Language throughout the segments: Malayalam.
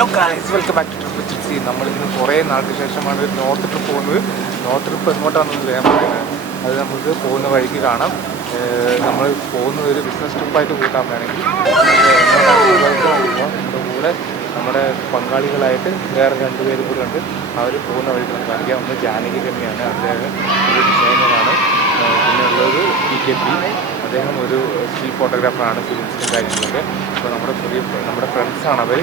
Hello guys, welcome back to trip tipsy. നമ്മളിന്ന് കുറേ നാൾക്ക് ശേഷമാണ് ഒരു നോർത്ത് ട്രിപ്പ് പോകുന്നത്. നോർത്ത് ട്രിപ്പ് എങ്ങോട്ടാണെന്ന് ഞാൻ പറയുന്നത്, അത് നമുക്ക് പോകുന്ന വഴിക്ക് കാണാം. നമ്മൾ പോകുന്നത് ഒരു ബിസിനസ് ട്രിപ്പായിട്ട് കൂട്ടാൻ വേണമെങ്കിൽ നമ്മുടെ കൂടെ നമ്മുടെ പങ്കാളികളായിട്ട് വേറെ 2 പേരും കൂടെ ഉണ്ട്. അവർ പോകുന്ന വഴിക്ക് നമുക്ക് കാണിക്കാം. ഒന്ന് ജാനകി തന്നെയാണ്, അദ്ദേഹം ഒരു ഡിസൈനറാണ്. പിന്നെ ഉള്ളത് PKP, അദ്ദേഹം ഒരു സ്റ്റിൽ ഫോട്ടോഗ്രാഫറാണ്, ഫിലിംസിലും കാര്യങ്ങളൊക്കെ. അപ്പോൾ നമ്മുടെ ഫ്രണ്ട്സാണ് അവർ.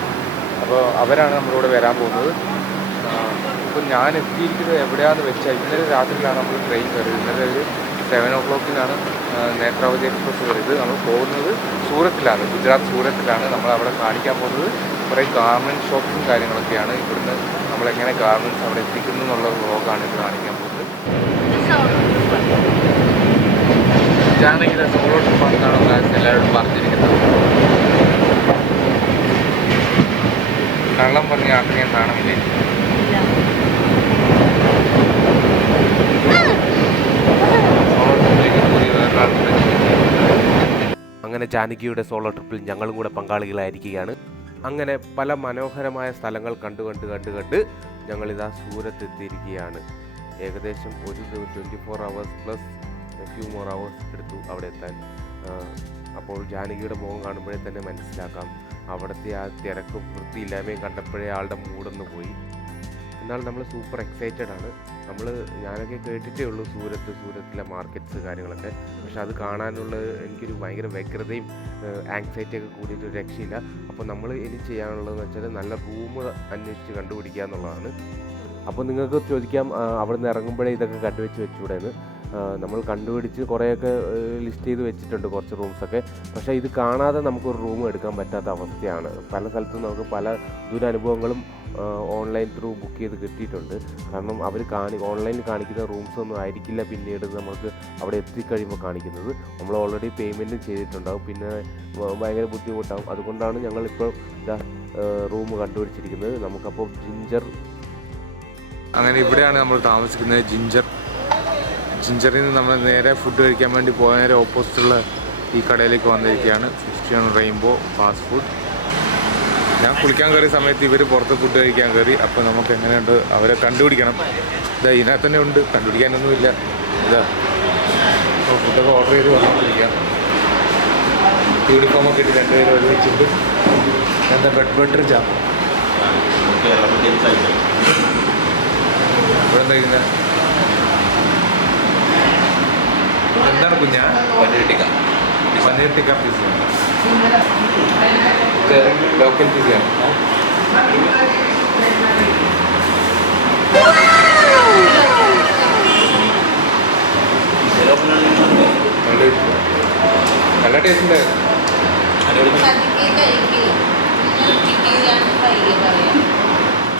അപ്പോൾ അവരാണ് നമ്മളോട് വരാൻ പോകുന്നത്. ഇപ്പോൾ ഞാൻ എത്തിയിരിക്കുന്നത് എവിടെയാണെന്ന് വെച്ചാൽ, ഇന്നലെ രാത്രിയിലാണ് നമ്മൾ ട്രെയിൻ കയറിയത്. ഇന്നലെ ഒരു 7 o'clock നേത്രാവതി എക്സ്പ്രസ് കയറിയത്. നമ്മൾ പോകുന്നത് സൂറത്തിലാണ്, ഗുജറാത്ത് സൂറത്തിലാണ്. നമ്മൾ അവിടെ കാണിക്കാൻ പോകുന്നത് കുറേ ഗാർമെൻറ്റ് ഷോപ്സും കാര്യങ്ങളൊക്കെയാണ്. ഇവിടുന്ന് നമ്മളെങ്ങനെ ഗാർമെൻറ്റ്സ് അവിടെ എത്തിക്കുന്നു എന്നുള്ള വ്ളോഗാണ് ഇത് കാണിക്കാൻ പോകുന്നത്. ജാനകിയുടെ സോളോ ട്രിപ്പാണെന്നാണ് എല്ലാവരോടും പറഞ്ഞിരിക്കുന്നത്. കള്ളം പറഞ്ഞ യാത്രയും കാണുന്നില്ലേ? അങ്ങനെ ജാനകിയുടെ സോളോ ട്രിപ്പിൽ ഞങ്ങളും കൂടെ പങ്കാളികളായിരിക്കുകയാണ്. അങ്ങനെ പല മനോഹരമായ സ്ഥലങ്ങൾ കണ്ട് ഞങ്ങളിതാ സൂരത്ത് എത്തിയിരിക്കുകയാണ്. ഏകദേശം ഒരു 24 hours plus few more hours എടുത്തു അവിടെ എത്താൻ. അപ്പോൾ ജാനകിയുടെ മുഖം കാണുമ്പോഴേ തന്നെ മനസ്സിലാക്കാം, അവിടുത്തെ ആ തിരക്കും വൃത്തിയില്ലായ്മയും കണ്ടപ്പോഴേ ആളുടെ മൂടൊന്ന് പോയി. എന്നാൽ നമ്മൾ സൂപ്പർ എക്സൈറ്റഡ് ആണ്. ഞാനൊക്കെ കേട്ടിട്ടേ ഉള്ളൂ സൂരത്തിലെ മാർക്കറ്റ്സ് കാര്യങ്ങളൊക്കെ. പക്ഷെ അത് കാണാനുള്ള എനിക്കൊരു ഭയങ്കര വ്യഗ്രതയും ആങ്സൈറ്റിയൊക്കെ കൂടിയിട്ട് ഒരു രക്ഷയില്ല. അപ്പോൾ നമ്മൾ ഇനി ചെയ്യാനുള്ളതെന്ന് വെച്ചാൽ നല്ല റൂം അന്വേഷിച്ച് കണ്ടുപിടിക്കുക എന്നുള്ളതാണ്. അപ്പോൾ നിങ്ങൾക്ക് ചോദിക്കാം, അവിടെ നിന്ന് ഇറങ്ങുമ്പോഴേ ഇതൊക്കെ വെച്ചുകൂടെയെന്ന്. നമ്മൾ കണ്ടുപിടിച്ച് കുറേയൊക്കെ ലിസ്റ്റ് ചെയ്ത് വെച്ചിട്ടുണ്ട് കുറച്ച് റൂംസൊക്കെ. പക്ഷേ ഇത് കാണാതെ നമുക്കൊരു റൂം എടുക്കാൻ പറ്റാത്ത അവസ്ഥയാണ്. പല സ്ഥലത്തും നമുക്ക് പല ദുരനുഭവങ്ങളും ഓൺലൈൻ ത്രൂ ബുക്ക് ചെയ്ത് കിട്ടിയിട്ടുണ്ട്. കാരണം അവർ ഓൺലൈനിൽ കാണിക്കുന്ന റൂംസ് ഒന്നും ആയിരിക്കില്ല പിന്നീട് നമുക്ക് അവിടെ എത്തിക്കഴിയുമ്പോൾ കാണിക്കുന്നത്. നമ്മൾ ഓൾറെഡി പേയ്മെൻറ്റും ചെയ്തിട്ടുണ്ടാകും, പിന്നെ ഭയങ്കര ബുദ്ധിമുട്ടാകും. അതുകൊണ്ടാണ് ഞങ്ങളിപ്പോൾ റൂം കണ്ടുപിടിച്ചിരിക്കുന്നത്. നമുക്കപ്പോൾ അങ്ങനെ ഇവിടെയാണ് നമ്മൾ താമസിക്കുന്നത്. ജിഞ്ചറിൽ നിന്ന് നമ്മൾ നേരെ ഫുഡ് കഴിക്കാൻ വേണ്ടി പോയ നേരെ ഓപ്പോസിറ്റുള്ള ഈ കടയിലേക്ക് വന്നിരിക്കുകയാണ്. 51 റെയിൻബോ ഫാസ്റ്റ് ഫുഡ്. ഞാൻ കുളിക്കാൻ കയറിയ സമയത്ത് ഇവർ പുറത്ത് ഫുഡ് കഴിക്കാൻ കയറി. അപ്പോൾ നമുക്ക് എങ്ങനെയുണ്ട് അവരെ കണ്ടുപിടിക്കണം. ഇതിനകത്ത് തന്നെ ഉണ്ട്, കണ്ടുപിടിക്കാനൊന്നുമില്ല. അപ്പോൾ ഫുഡൊക്കെ ഓർഡർ ചെയ്ത് വന്നിരിക്കാം. യൂണിഫോമൊക്കെ ഇട്ട് 2 പേര് ഒരുമിച്ചിട്ട് എന്താ ബട്ടർ ജാം ഇവിടെ എന്താ ഇരിക്കുന്നത്? എന്താണ് കുഞ്ഞാ? പനീർ ടിക്ക പിസ്സ, ലോക്കൽ പിസ്സയാണ്. നല്ല ടേസ്റ്റ് ഉണ്ടായിരുന്നു.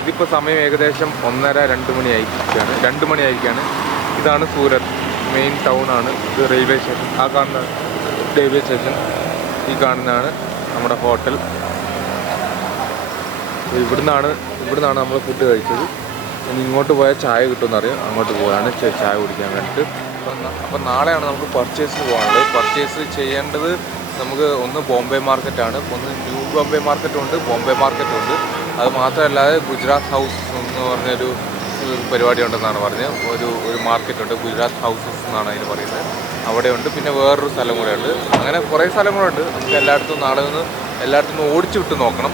ഇതിപ്പോൾ സമയം ഏകദേശം 1:30-2 മണിയായിരിക്കുകയാണ്. 2 മണിയായിരിക്കുകയാണ്. ഇതാണ് സൂരത്ത് മെയിൻ ടൗൺ ആണ്. ഇത് റെയിൽവേ സ്റ്റേഷൻ. ആ കാണുന്ന റെയിൽവേ സ്റ്റേഷൻ, ഈ കാണുന്നതാണ് നമ്മുടെ ഹോട്ടൽ. ഇവിടുന്നാണ് നമ്മൾ ഫുഡ് കഴിച്ചത്. ഇനി ഇങ്ങോട്ട് പോയാൽ ചായ കിട്ടുമെന്നറിയാം. അങ്ങോട്ട് പോകാനാണ് ചായ കുടിക്കാൻ വേണ്ടിയിട്ട്. അപ്പം നാളെയാണ് നമുക്ക് പർച്ചേസിന് പോകാനുള്ളത്. പർച്ചേസ് ചെയ്യേണ്ടത് നമുക്ക് ഒന്ന് ബോംബെ മാർക്കറ്റാണ്, ഒന്ന് ന്യൂ ബോംബെ മാർക്കറ്റുണ്ട്, ബോംബെ മാർക്കറ്റുണ്ട്. അത് മാത്രമല്ലാതെ ഗുജറാത്ത് ഹൗസ് എന്ന് പറഞ്ഞൊരു പരിപാടി ഉണ്ടെന്നാണ് പറഞ്ഞത്. ഒരു മാർക്കറ്റുണ്ട്, ഗുജറാത്ത് ഹൗസസ് എന്നാണ് അതിന് പറയുന്നത്. അവിടെയുണ്ട്. പിന്നെ വേറൊരു സ്ഥലം കൂടെ ഉണ്ട്. അങ്ങനെ കുറേ സ്ഥലങ്ങളുണ്ട്. നമുക്ക് എല്ലായിടത്തും ഓടിച്ചു വിട്ട് നോക്കണം.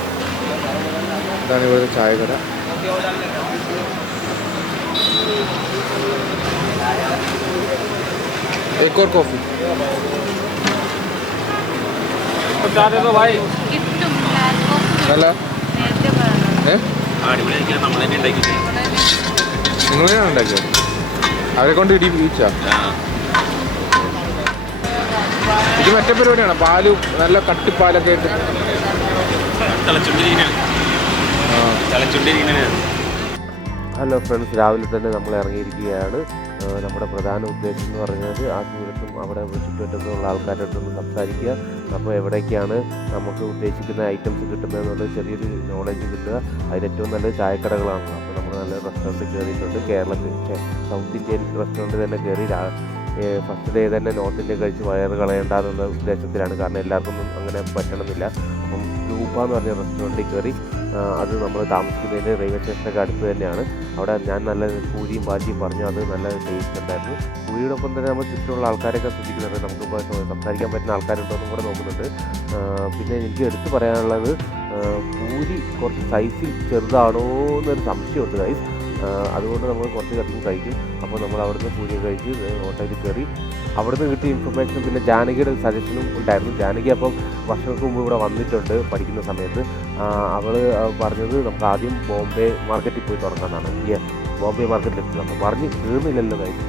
ഇതാണ് ഇവിടുത്തെ ചായക്കട. एक और कॉफी നല്ല നിങ്ങളെയാണ് ഉണ്ടാക്കിയത്? അവരെ കൊണ്ട് ഇടിപ്പിച്ചാ? ഇത് മറ്റേ പരിപാടിയാണ്, പാലും നല്ല കട്ടിപ്പാലൊക്കെ ഇട്ട്. ഹലോ ഫ്രണ്ട്സ്, രാവിലെ തന്നെ നമ്മൾ ഇറങ്ങിയിരിക്കുകയാണ്. നമ്മുടെ പ്രധാന ഉദ്ദേശം എന്ന് പറയുന്നത് ആ സൂരത്തും അവിടെ ചുറ്റുവട്ടത്തുള്ള ആൾക്കാരോടൊന്ന് സംസാരിക്കുക. അപ്പോൾ എവിടേക്കാണ് നമുക്ക് ഉദ്ദേശിക്കുന്ന ഐറ്റംസ് കിട്ടുന്നതെന്നുള്ള ചെറിയൊരു നോളജ് കിട്ടുക. അതിലേറ്റവും നല്ലത് ചായക്കടകളാണ്. അപ്പോൾ നമ്മൾ നല്ല റെസ്റ്റോറൻറ്റ് കയറിയിട്ടുണ്ട്. സൗത്ത് ഇന്ത്യൻ റെസ്റ്റോറൻറ്റ് തന്നെ കയറി ഫസ്റ്റ് ഡേ തന്നെ നോർത്ത് ഇന്ത്യ കഴിച്ച് വയറ് കളയേണ്ടെന്നുള്ള ഉദ്ദേശത്തിലാണ്. കാരണം എല്ലാവർക്കും അങ്ങനെ പറ്റണമെന്നില്ല. അപ്പം ലൂപ്പ എന്ന് പറഞ്ഞ റെസ്റ്റോറൻറ്റിൽ കയറി. അത് നമ്മൾ താമസിക്കുന്നതിന് റെയിൽവേ സ്റ്റേഷനൊക്കെ അടുത്ത് തന്നെയാണ്. അവിടെ ഞാൻ നല്ല പൂരിയും ബാജിയും പറഞ്ഞു. അത് നല്ല ടേസ്റ്റ് ഉണ്ടായിരുന്നു. പൂരിയോടൊപ്പം തന്നെ നമ്മൾ ചുറ്റുമുള്ള ആൾക്കാരൊക്കെ ശ്രദ്ധിക്കുന്നുണ്ട്. നമുക്കിപ്പോൾ സംസാരിക്കാൻ പറ്റുന്ന ആൾക്കാരുണ്ടോയെന്നും കൂടെ നോക്കുന്നുണ്ട്. പിന്നെ എനിക്ക് എടുത്തു പറയാനുള്ളത്, പൂരി കുറച്ച് സൈസിൽ ചെറുതാണോ എന്നൊരു സംശയമുണ്ട് ഗൈസ്. അതുകൊണ്ട് നമ്മൾ കുറച്ചധികം കഴിക്കും. അപ്പോൾ നമ്മൾ അവിടുന്ന് പൂരി കഴിച്ച് ഹോട്ടലിൽ കയറി. അവിടുന്ന് കിട്ടിയ ഇൻഫർമേഷനും പിന്നെ ജാനകിയുടെ സജഷനും ഉണ്ടായിരുന്നു. ജാനകി അപ്പം വർഷങ്ങൾക്ക് മുമ്പ് ഇവിടെ വന്നിട്ടുണ്ട് പഠിക്കുന്ന സമയത്ത്. അവൾ പറഞ്ഞത് നമുക്ക് ആദ്യം ബോംബെ മാർക്കറ്റിൽ പോയി തുടങ്ങാമെന്നാണ്. ബോംബെ മാർക്കറ്റിലെത്തി നമ്മൾ പറഞ്ഞ് തീർന്നില്ലല്ലോ കാര്യം.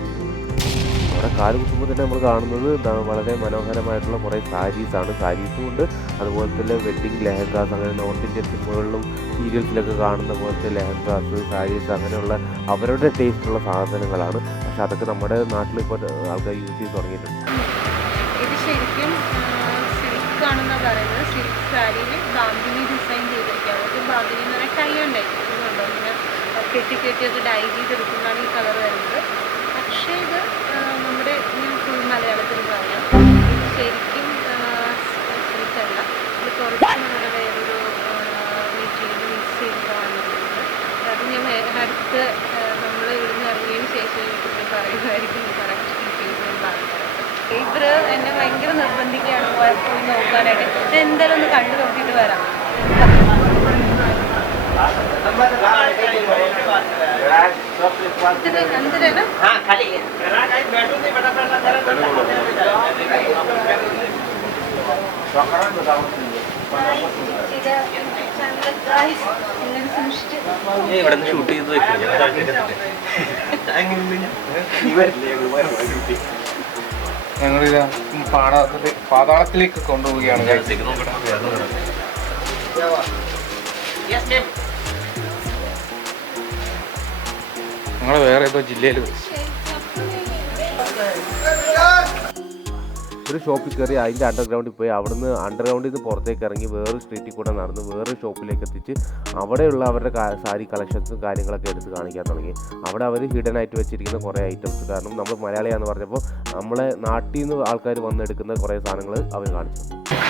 അവിടെ കാല് കുത്തുമ്പോൾ തന്നെ നമ്മൾ കാണുന്നത് വളരെ മനോഹരമായിട്ടുള്ള കുറേ സാരീസാണ്. സാരീസും ഉണ്ട്, അതുപോലെ തന്നെ വെഡ്ഡിങ് ലെഹങ്കാസ്, അങ്ങനെ നോർത്ത് ഇന്ത്യൻ സിനിമകളിലും സീരിയൽസിലൊക്കെ കാണുന്ന പോലത്തെ ലെഹങ്കാസ്, സാരീസ്, അങ്ങനെയുള്ള അവരുടെ ടേസ്റ്റുള്ള സാധനങ്ങളാണ്. പക്ഷെ അതൊക്കെ നമ്മുടെ നാട്ടിൽ ഇപ്പോൾ ആൾക്കാർ യൂസ് ചെയ്ത് തുടങ്ങിയിട്ടുണ്ട്. ഇത് ശരിക്കും സിൽക്കാണെന്നാണ് പറയുന്നത്. സിൽക്ക് സാരിയിൽ ബാന്തിനി ഡിസൈൻ ചെയ്തിരിക്കുക. അതായത് ബാന്തിനി എന്ന് പറഞ്ഞാൽ ടൈ ഉണ്ടായിരിക്കുന്നുണ്ടോ, ഇങ്ങനെ കെട്ടിയൊക്കെ ഡൈ ചെയ്തെടുക്കുന്നതാണ് ഈ കളർ വരുന്നത്. പക്ഷേ ഇത് നമ്മുടെ ഫുൾ മലയാളത്തിൽ പറയാം, ഇത് ശരിക്കും സിൽക്കല്ല. ഇത് കുറച്ച് നമ്മുടെ വേറൊരു മെറ്റീരിയൽ മിക്സ് ചെയ്തിട്ടാണ് വന്നിട്ടുള്ളത്. അത് ഞാൻ അടുത്ത് നമ്മൾ ഇവിടുന്ന് ഇറങ്ങിയതിന് ശേഷം എനിക്ക് പറയുന്നതായിരിക്കും കറക്റ്റ് ഡീറ്റെയിൽസ് ഞാൻ പറഞ്ഞത്. ഇവർ എന്നെ ഭയങ്കര നിർബന്ധിക്കുകയാണ് പോയി നോക്കാനായിട്ട്. ഇത് എന്തായാലും ഒന്ന് കണ്ടു നോക്കിയിട്ട് വരാം. ഇവിടെ ഷൂട്ട് ചെയ്ത് ഞങ്ങളിത് പാതാളത്തിലേക്ക് കൊണ്ടുപോവുകയാണ്. ഞങ്ങൾ വേറെ ഏതോ ജില്ലയിൽ ഒരു ഷോപ്പിൽ കയറി അതിൻ്റെ അണ്ടർഗ്രൗണ്ടിൽ പോയി. അവിടുന്ന് അണ്ടർഗ്രൗണ്ടിൽ നിന്ന് പുറത്തേക്ക് ഇറങ്ങി വേറൊരു സ്ട്രീറ്റിൽ കൂടെ നടന്ന് വേറൊരു ഷോപ്പിലേക്ക് എത്തിച്ച് അവിടെയുള്ള അവരുടെ സാരി കളക്ഷൻസും കാര്യങ്ങളൊക്കെ എടുത്ത് കാണിക്കാൻ തുടങ്ങി. അവിടെ അവർ ഹിഡൻ ആയിട്ട് വെച്ചിരിക്കുന്ന കുറേ ഐറ്റംസ്, കാരണം നമ്മൾ മലയാളിയാണെന്ന് പറഞ്ഞപ്പോൾ നമ്മളെ നാട്ടിൽ നിന്ന് ആൾക്കാർ വന്നെടുക്കുന്ന കുറേ സാധനങ്ങൾ അവർ കാണിച്ചു.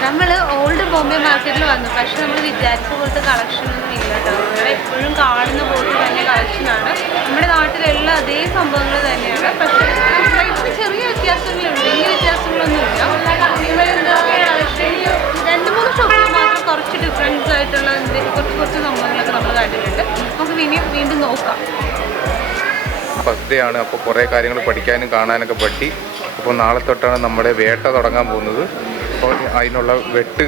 നമ്മൾ ഓൾഡ് ബോംബെ മാർക്കറ്റിൽ വന്നു, പക്ഷെ നമ്മൾ വിചാരിച്ച പോലത്തെ കളക്ഷനൊന്നും ഇല്ല കേട്ടോ. ഇവിടെ എപ്പോഴും കാണുന്ന പോലത്തെ തന്നെ കളക്ഷനാണ്. നമ്മുടെ നാട്ടിലുള്ള അതേ സംഭവങ്ങൾ തന്നെയാണ്, പക്ഷേ റേറ്റിന് ചെറിയ വ്യത്യാസങ്ങളുണ്ട്. വലിയ വ്യത്യാസങ്ങളൊന്നും ഇല്ല. 2-3 ഷോപ്പിൽ മാത്രം കുറച്ച് ഡിഫറൻസ് ആയിട്ടുള്ള കുറച്ച് സംഭവങ്ങളൊക്കെ നമ്മൾ കണ്ടിട്ടുണ്ട്. നമുക്ക് വീണ്ടും നോക്കാം. ഫസ്റ്റ് ഡേ ആണ്, അപ്പോൾ കുറേ കാര്യങ്ങൾ പഠിക്കാനും കാണാനൊക്കെ പറ്റി. അപ്പോൾ നാളെ തൊട്ടാണ് നമ്മുടെ വേട്ട തുടങ്ങാൻ പോകുന്നത്. അപ്പോൾ അതിനുള്ള വെട്ട്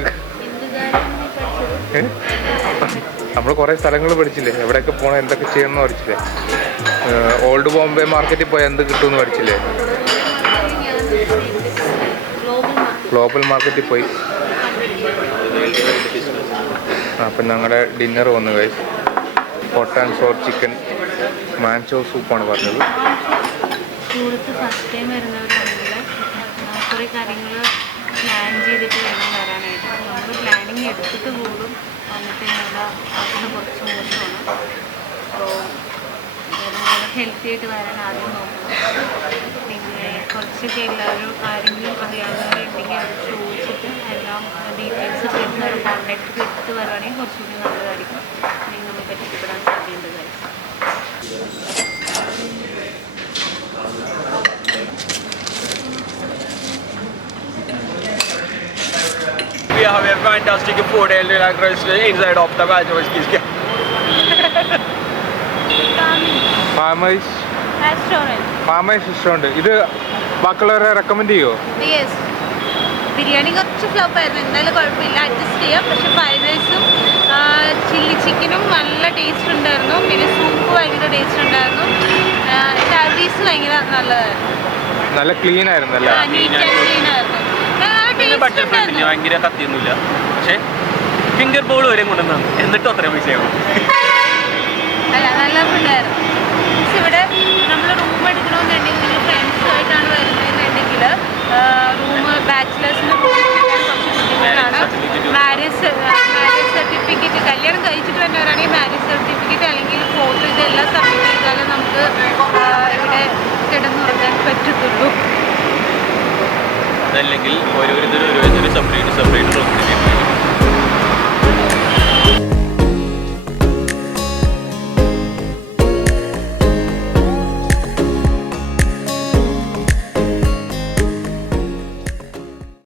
നമ്മൾ കുറേ സ്ഥലങ്ങൾ പഠിച്ചില്ലേ, എവിടെയൊക്കെ പോകണം, എന്തൊക്കെ ചെയ്യണമെന്ന് പഠിച്ചില്ലേ. ഓൾഡ് ബോംബെ മാർക്കറ്റിൽ പോയാൽ എന്ത് കിട്ടുമെന്ന് പഠിച്ചില്ലേ. ഗ്ലോബൽ മാർക്കറ്റിൽ പോയി. അപ്പം ഞങ്ങളുടെ ഡിന്നർ വന്നു guys. Hot and sour chicken manchow സൂപ്പാണ് പറഞ്ഞത്. സൂറത്ത് ഫസ്റ്റ് ടൈം വരുന്നവരാണെങ്കിൽ കുറേ കാര്യങ്ങൾ പ്ലാൻ ചെയ്തിട്ട് വേണം വരാനായിട്ട്. നമ്മൾ പ്ലാനിങ് എടുത്തിട്ട് കൂടും വന്നിട്ട് ഇവിടെ അതിന് കുറച്ച് മോശമാണ്. അപ്പോൾ വളരെ ഹെൽത്തി ആയിട്ട് വരാൻ ആദ്യം നോക്കണം. പിന്നെ കുറച്ചൊക്കെ എല്ലാവരും ആരെങ്കിലും അറിയാവുന്നവരുണ്ടെങ്കിൽ അത് ചോദിച്ചിട്ട് എല്ലാം ഡീറ്റെയിൽസ് ഒക്കെ എടുത്ത് കോൺടാക്റ്റ് എടുത്ത് വരുവാണെങ്കിൽ കുറച്ചുകൂടി നല്ലതായിരിക്കും. അല്ലെങ്കിൽ നമ്മൾ പറ്റിപ്പെടാൻ സാധ്യതയുണ്ട്. We have a fantastic food inside of the Bajaj Kiska. Famous restaurant. ഇത് ബാക്കിയുള്ളവരെ റെക്കമെൻഡ് ചെയ്യുമോ? യെസ്. ബിരിയാണി കുറച്ച് ഫ്ലോപ്പ് ആയിരുന്നു, എന്തായാലും കുഴപ്പമില്ല, അഡ്ജസ്റ്റ് ചെയ്യാം. പക്ഷെ ഫ്രൈഡ് റൈസും ചില്ലി ചിക്കനും നല്ല ടേസ്റ്റ് ഉണ്ടായിരുന്നു. പിന്നെ സൂപ്പ് ഭയങ്കര ടേസ്റ്റ് ഉണ്ടായിരുന്നു. സർവീസ് ഭയങ്കര നല്ലതായിരുന്നു. നല്ല ക്ലീൻ ആയിരുന്നു അല്ലേ? നീറ്റ് ആൻഡ് ക്ലീൻ ആയിരുന്നു. ഭയങ്കര കത്തിയൊന്നുമില്ല, പക്ഷേ ഫിംഗർ ബോൾ വരെ കൊണ്ടുവന്നാണ്, എന്നിട്ടും അത്രയും പൈസയാവും. അല്ല, നല്ല ഫുഡായിരുന്നു. ഇവിടെ നമ്മൾ റൂം എടുക്കണമെന്നുണ്ടെങ്കിൽ ഫ്രണ്ട്സുമായിട്ടാണ് വരുന്നതെന്നുണ്ടെങ്കിൽ റൂം ബാച്ചിലേഴ്സിന് കുറച്ച് ബുദ്ധിമുട്ടാണ്. മാരേജ് സർട്ടിഫിക്കറ്റ്, കല്യാണം കഴിച്ചിട്ട് വരുന്നവരാണെങ്കിൽ മാരേജ് സർട്ടിഫിക്കറ്റ് അല്ലെങ്കിൽ ഫോട്ടോ, ഇതെല്ലാം സബ്മിറ്റ് ചെയ്താലും നമുക്ക് ഇവിടെ കിടന്നുറങ്ങാൻ പറ്റത്തുള്ളൂ. അതല്ലെങ്കിൽ ഓരോരുത്തരും സെപ്പറേറ്റ് കൊടുത്തിട്ട്